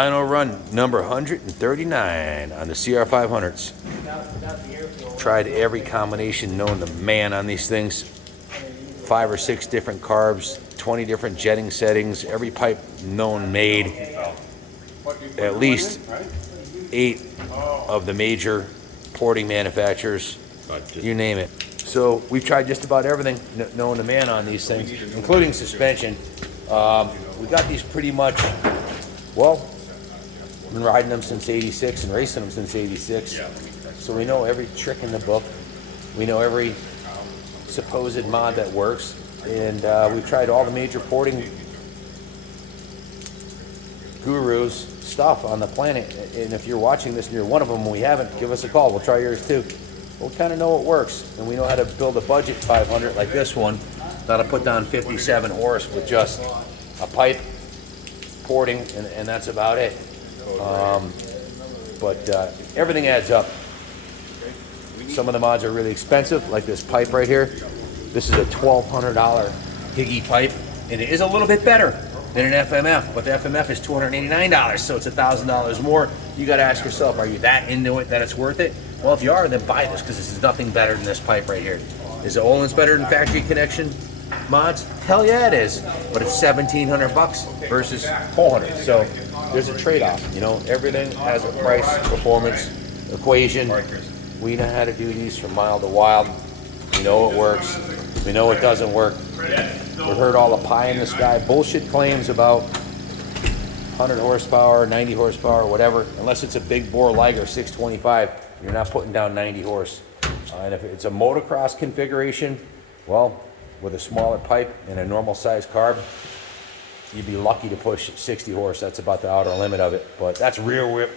Dyno run number 139 on the CR500s. Tried every combination known to man on these things. 5 or 6 different carbs, 20 different jetting settings, every pipe known made. At least 8 of the major porting manufacturers, you name it. So we've tried just about everything known to man on these things, including suspension. We got these pretty much, well, been riding them since '86 and racing them since '86. So we know every trick in the book. We know every supposed mod that works. And we've tried all the major porting gurus stuff on the planet. And if you're watching this and you're one of them and we haven't, give us a call. We'll try yours too. We'll kind of know what works. And we know how to build a budget 500 like this one. That'll put down 57 horse with just a pipe, porting, and that's about it. But everything adds up. Some of the mods are really expensive, like this pipe right here. This is a $1,200 Higgy pipe, and it is a little bit better than an FMF, but the FMF is $289, so it's $1,000 more. You got to ask yourself, are you that into it that it's worth it? Well, if you are, then buy this, because this is nothing better than this pipe right here. Is the Öhlins better than factory connection mods? Hell yeah, it is. But it's $1,700 versus $400. So there's a trade-off. You know, everything has a price performance equation. We know how to do these from mild to wild. We know it works. We know it doesn't work. We've heard all the pie in the sky bullshit claims about 100 horsepower, 90 horsepower, whatever. Unless it's a big bore Liger 625, you're not putting down 90 horse. And if it's a motocross configuration, well, with a smaller pipe and a normal size carb, you'd be lucky to push 60 horse. That's about the outer limit of it. But that's real world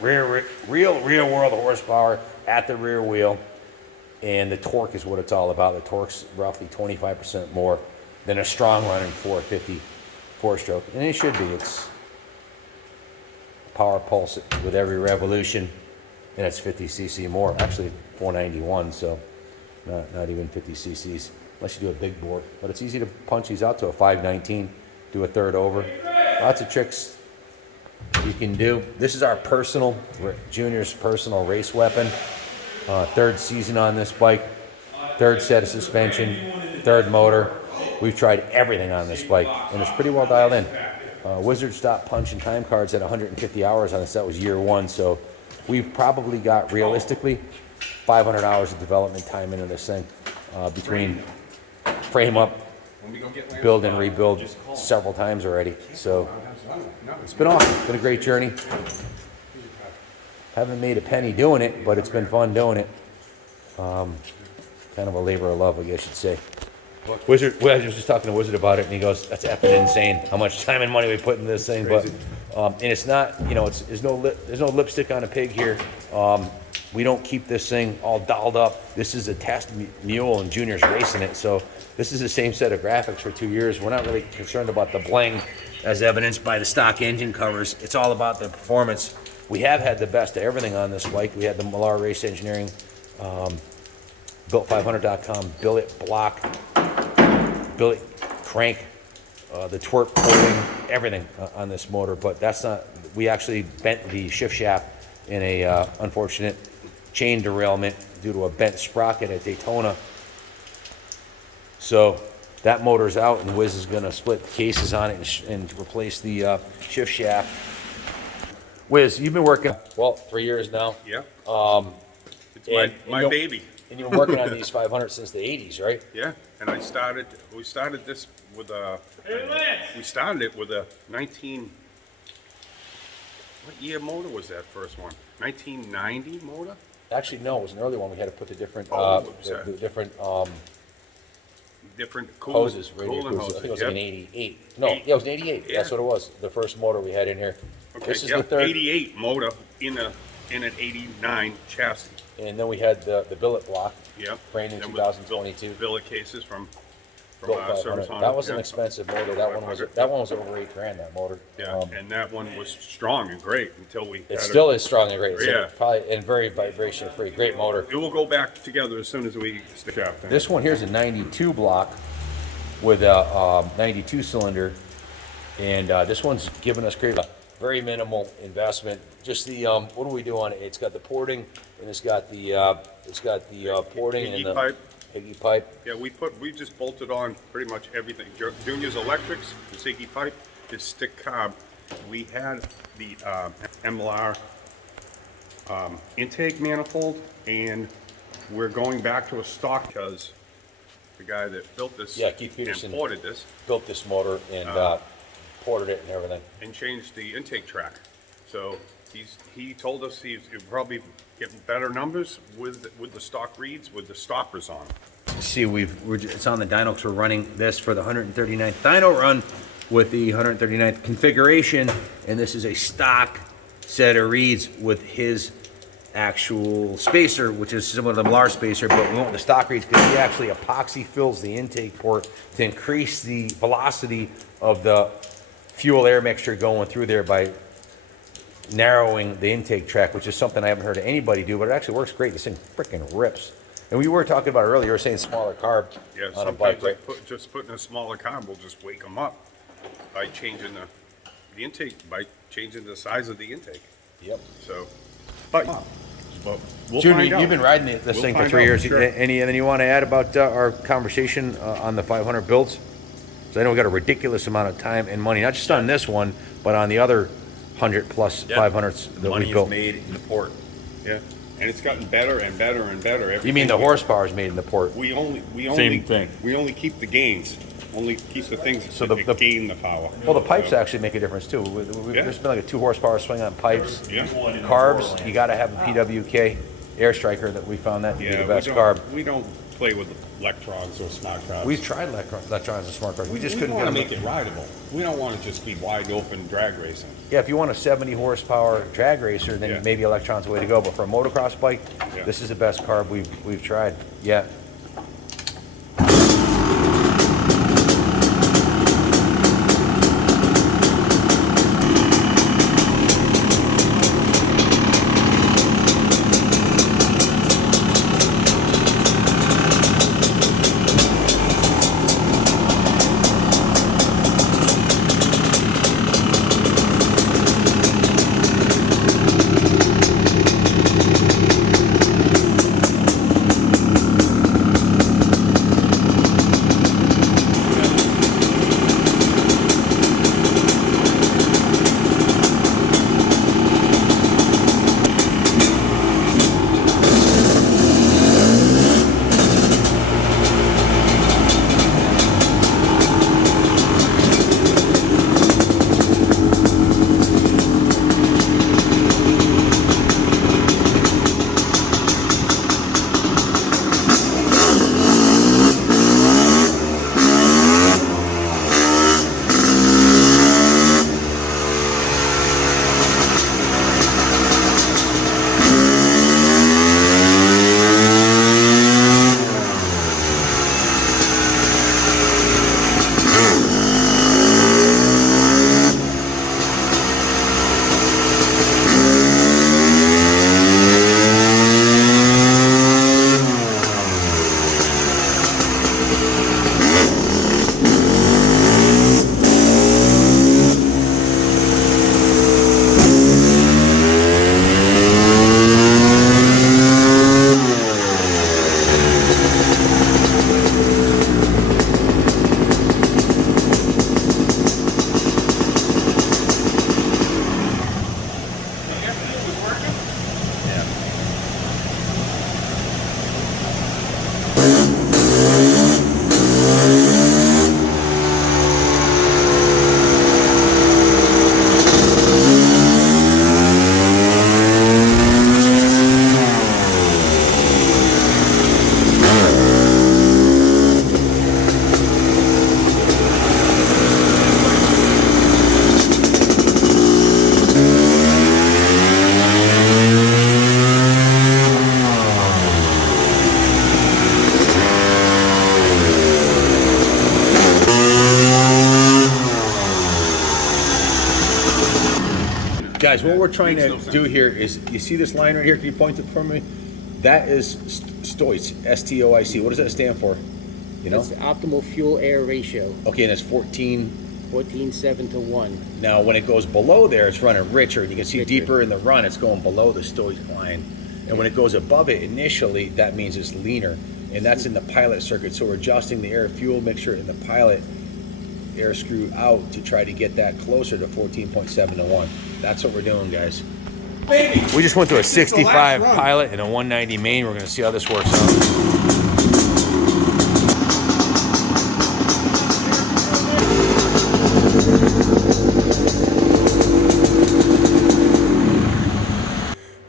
horsepower at the rear wheel. And the torque is what it's all about. The torque's roughly 25% more than a strong running 450 four-stroke. And it should be. It's power pulse with every revolution. And it's 50 cc more. Actually, 491, so not even 50 cc's. Unless you do a big bore. But it's easy to punch these out to a 519. Do a third over. Lots of tricks you can do. This is our personal, Junior's personal race weapon. Third season on this bike, third set of suspension, third motor. We've tried everything on this bike, and it's pretty well dialed in. Wizard stopped punching time cards at 150 hours on this. That was year 1, so we've probably got, realistically, 500 hours of development time into this thing, between frame up, build and rebuild several times already. So it's been awesome. It's been a great journey. Haven't made a penny doing it, but it's been fun doing it. Kind of a labor of love, I guess you'd say. Wizard, well, I was just talking to Wizard about it, and he goes, "That's effing insane how much time and money we put in this thing." But and it's not, you know, there's no lipstick on a pig here. We don't keep this thing all dolled up. This is a test mule, and Junior's racing it, so this is the same set of graphics for 2 years. We're not really concerned about the bling, as evidenced by the stock engine covers. It's all about the performance. We have had the best of everything on this bike. We had the Millar Race Engineering, built500.com, billet block, billet crank, the twerk coating, everything on this motor. But that's not, we actually bent the shift shaft in a unfortunate chain derailment due to a bent sprocket at Daytona. So that motor's out, and Wiz is gonna split cases on it and replace the shift shaft. Wiz, you've been working, well, 3 years now. Yeah. It's my baby. And you've been working on these 500 since the 80s, right? Yeah. And we started this with a, we started it with a 19, what year motor was that first one? 1990 motor? Actually, no, it was an early one. We had to put the different, Different hoses, cooling cooling hoses. I think it was like an Yep. 88. No, yeah, it was an 88. Yeah. That's what it was. The first motor we had in here. Okay, This is yeah, the third. 88 motor in an 89 chassis. And then we had the billet block, Yep. brand new Then with 2022. Billet cases from Built our 500. service on That it, was an yeah. expensive motor. That one was over $8,000. That motor. Yeah, and that one was strong and great until we. It still is strong and great. It's Yeah. probably and very vibration free. Great motor. It will go back together as soon as we stick shaft in. This one here's a 92 block with a 92 cylinder, and this one's giving us great very minimal investment. Just the what do we do on it? It's got the porting, and it's got the porting and Higgy the pipe. Higgy pipe. Yeah, we just bolted on pretty much everything. Junior's electrics, the Ziggy pipe, his stick carb. We had the MLR intake manifold, and we're going back to a stock because the guy that built this Keith Peterson and ported this built this motor and ported it and everything. and changed the intake track. So he told us he'll probably get better numbers with the stock reads with the stoppers on. See, it's on the dyno because we're running this for the 139th dyno run with the 139th configuration, and this is a stock set of reads with his actual spacer, which is similar to the MLR spacer, but we want the stock reads because he actually epoxy fills the intake port to increase the velocity of the fuel air mixture going through there by narrowing the intake track, which is something I haven't heard of anybody do, but it actually works great. This thing freaking rips. And we were talking about it earlier, you were saying smaller carb on a bike, right? Just putting a smaller carb will just wake them up by changing the intake, by changing the size of the intake. Yep. So, but we'll Junior, find out. you've been riding this thing for find 3 out, years. sure. Anything you want to add about our conversation on the 500 builds? So I know we got a ridiculous amount of time and money, not just on this one, but on the other 100 plus 500s that Money we is built. made in the port. Yeah, and it's gotten better and better and better. You mean the horsepower is made in the port? We only thing. We only keep the gains. Only keep the things So that gain the power. Well, the pipes actually make a difference too. There's been like a 2 horsepower swing on pipes. Yeah. Carbs, you got to have a PWK air striker that we found that to be the best carb. We don't play with electrons or smart carbs. We've tried electrons and smart carbs. We just couldn't want get to them. make it rideable. We don't want to just be wide open drag racing. Yeah, if you want a 70 horsepower drag racer, then Yeah. maybe electron's the way to go. But for a motocross bike, Yeah. this is the best carb we've tried. Yeah. Guys, what we're trying to do here is, you see this line right here? Can you point it for me? That is STOIC, S-T-O-I-C. What does that stand for? You know? That's the optimal fuel air ratio. Okay, and that's 14 14.7 to 1. Now, when it goes below there, it's running richer, and you can see deeper in the run, it's going below the stoic line. And when it goes above it initially, that means it's leaner, and that's in the pilot circuit. So we're adjusting the air-fuel mixture in the pilot air screw out to try to get that closer to 14.7 to 1. That's what we're doing, guys. We just went through a 65 pilot and a 190 main. We're going to see how this works out.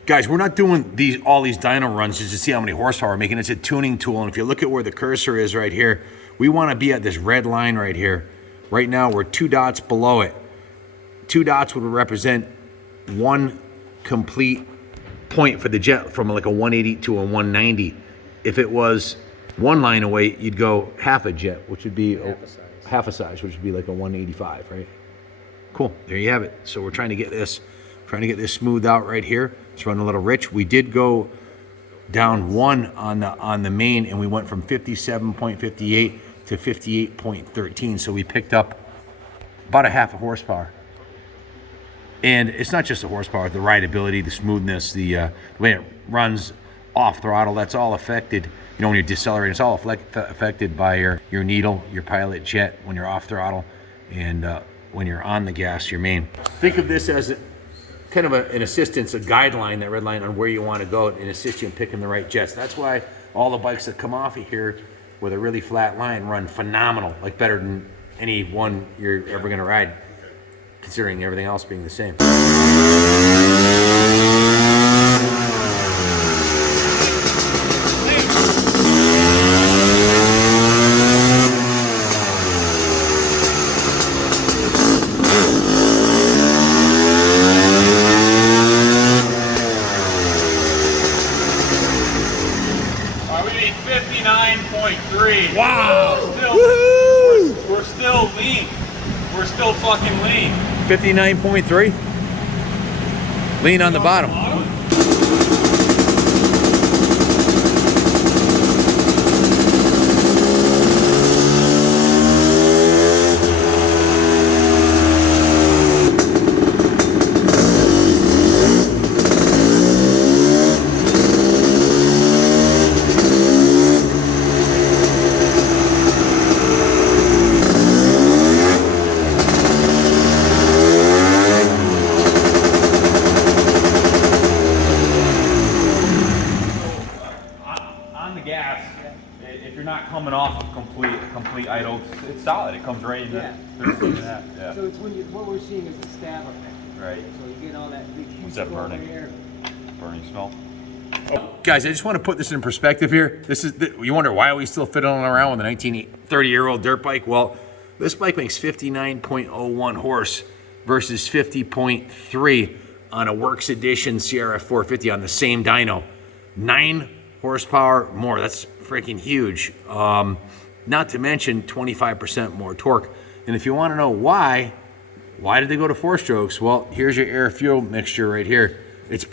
Guys, we're not doing all these dyno runs just to see how many horsepower we're making. It's a tuning tool, and if you look at where the cursor is right here, we want to be at this red line right here. Right now, we're 2 dots below it. 2 dots would represent 1 complete point for the jet from like a 180 to a 190. If it was 1 line away, you'd go half a jet, which would be half a size, which would be like a 185, right? Cool, there you have it. So we're trying to get this smoothed out right here. It's running a little rich. We did go down 1 on the main, and we went from 57.58 to 58.13. So we picked up about a half a horsepower. And it's not just the horsepower, the rideability, the smoothness, the way it runs off throttle, that's all affected. You know, when you're decelerating, it's all affected by your needle, your pilot jet, when you're off throttle, and when you're on the gas, your main. Think of this as kind of an assistance, a guideline, that red line, on where you want to go and assist you in picking the right jets. That's why all the bikes that come off of here with a really flat line run phenomenal, like better than any one you're ever going to ride, considering everything else being the same. Wow! We're still lean. We're still fucking lean. 59.3. Lean on the bottom. If you're not coming off of complete idle, it's solid. It comes right in that. Yeah. So it's what we're seeing is the stab effect. Right. So you get all that big What's that burning? Burning smell? Guys, I just want to put this in perspective here. You wonder why are we still fiddling around with a 30-year-old dirt bike? Well, this bike makes 59.01 horse versus 50.3 on a Works Edition CRF 450 on the same dyno. 9 horsepower more. That's freaking huge. Not to mention 25% more torque. And if you want to know why did they go to 4 strokes? Well, here's your air fuel mixture right here. It's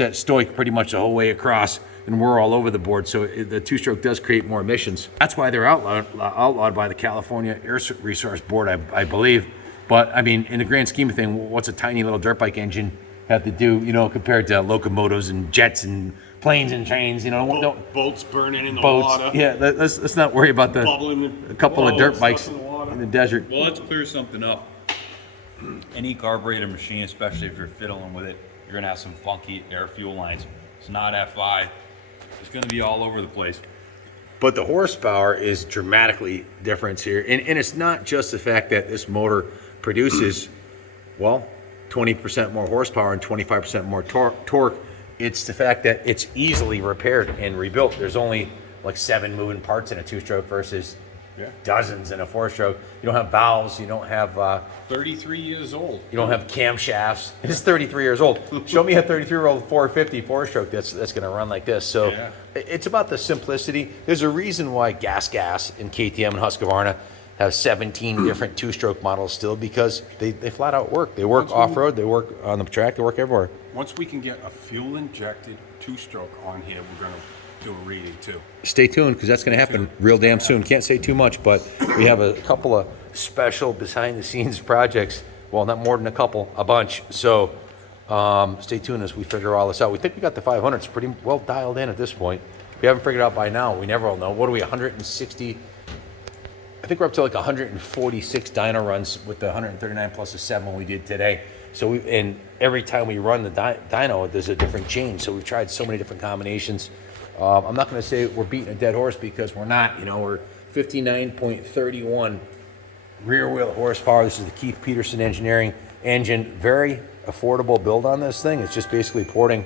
at stoic pretty much the whole way across, and we're all over the board. So the 2-stroke does create more emissions. That's why they're outlawed by the California Air Resource Board, I believe. But I mean, in the grand scheme of things, what's a tiny little dirt bike engine have to do, you know, compared to locomotives and jets and planes and trains, you know? Boats burning in the Boats. water. Yeah, let's not worry about a couple of dirt bikes in the desert. Well, let's clear something up. Any carbureted machine, especially if you're fiddling with it, you're gonna have some funky air fuel lines. It's not FI. It's gonna be all over the place. But the horsepower is dramatically different here. And it's not just the fact that this motor produces, well, 20% more horsepower and 25% more torque. It's the fact that it's easily repaired and rebuilt. There's only like 7 moving parts in a 2-stroke versus dozens in a 4-stroke. You don't have valves. You don't have 33 years old. You don't have camshafts. It's 33 years old. Show me a 33-year-old 450 4-stroke that's going to run like this. So it's about the simplicity. There's a reason why Gas and KTM and Husqvarna have 17 different 2-stroke models still, because they flat out work. They work off-road, they work on the track, they work everywhere. Once we can get a fuel-injected 2-stroke on here, we're going to do a reading too. Stay tuned, because that's going to happen real damn soon. Can't say too much, but we have a couple of special behind-the-scenes projects. Well, not more than a couple, a bunch. So stay tuned as we figure all this out. We think we got the 500. It's pretty well dialed in at this point. If we haven't figured it out by now, we never will know. What are we, 160? I think we're up to like 146 dyno runs with the 139 plus the 7 we did today. So and every time we run the dyno, there's a different change. So we've tried so many different combinations. I'm not going to say we're beating a dead horse, because we're not. You know, we're 59.31 rear wheel horsepower. This is the Keith Peterson Engineering engine. Very affordable build on this thing. It's just basically porting.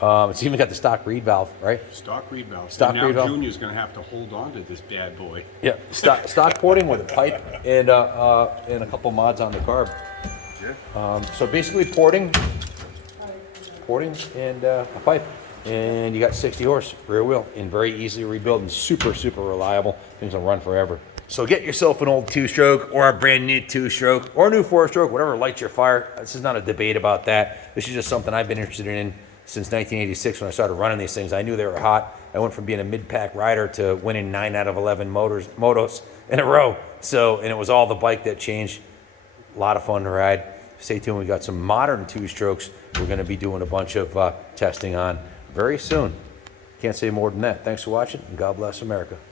It's even got the stock reed valve, right? Stock reed valve. Stock and now reed valve. Junior's going to have to hold on to this bad boy. Yeah, stock porting with a pipe and a couple mods on the carb. Yeah. So basically porting and a pipe, and you got 60 horse rear wheel, and very easily rebuild, and super reliable. Things will run forever. So get yourself an old 2-stroke or a brand new 2-stroke or a new 4-stroke, whatever lights your fire. This is not a debate about that. This is just something I've been interested in since 1986 when I started running these things. I knew they were hot. I went from being a mid-pack rider to winning 9 out of 11 motos in a row. So, and it was all the bike that changed. A lot of fun to ride. Stay tuned. We got some modern 2-strokes we're going to be doing a bunch of testing on very soon. Can't say more than that. Thanks for watching, and God bless America.